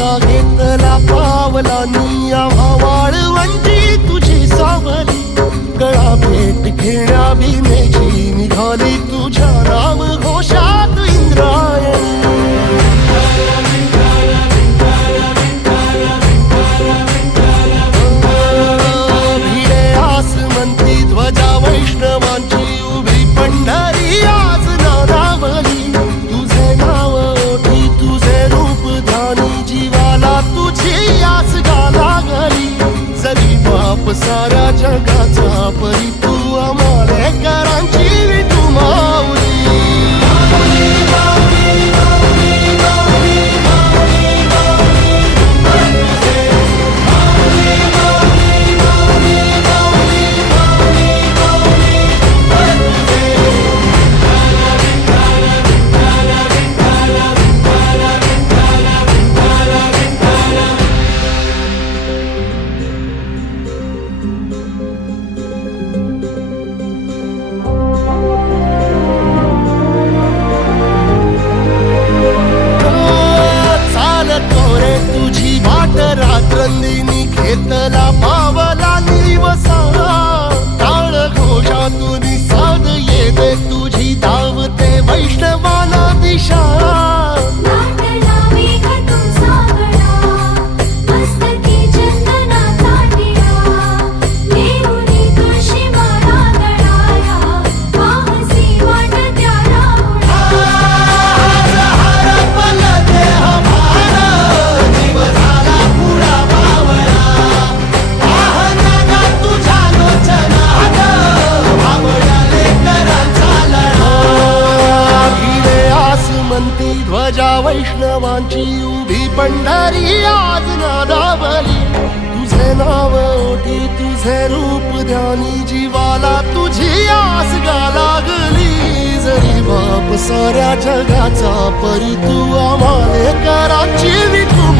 असा घेतला पावलांनी आम्हा वाळवंटी तुझी सावली गळा भेट घेण्या भीमेची निघाली तुझ्या राम घोषात इंद्रायणी भिडे आसमंती ध्वजा वैष्णवांची उभी पंढरी आज नादावली तुझे नाव ओठी तुझे रूप ध्यानी जीवाला तुझी आस गाला गली जरी बाप साऱ्या जगाचा परी तू आमालेकरांची विठू माऊली रात्रंदिनी घेतला पावला निवसा टाळ घोषातून साध येते तुझी धावते वैष्णवाला दिशा ध्वजा वैष्णवांची उभी पंढरी आज नादावली तुझे नाव ओठी तुझे रूप ध्यानी जीवाला तुझी आस गा लागली जरी बाप साऱ्या जगाचा परी तू आमालेकरांची विठू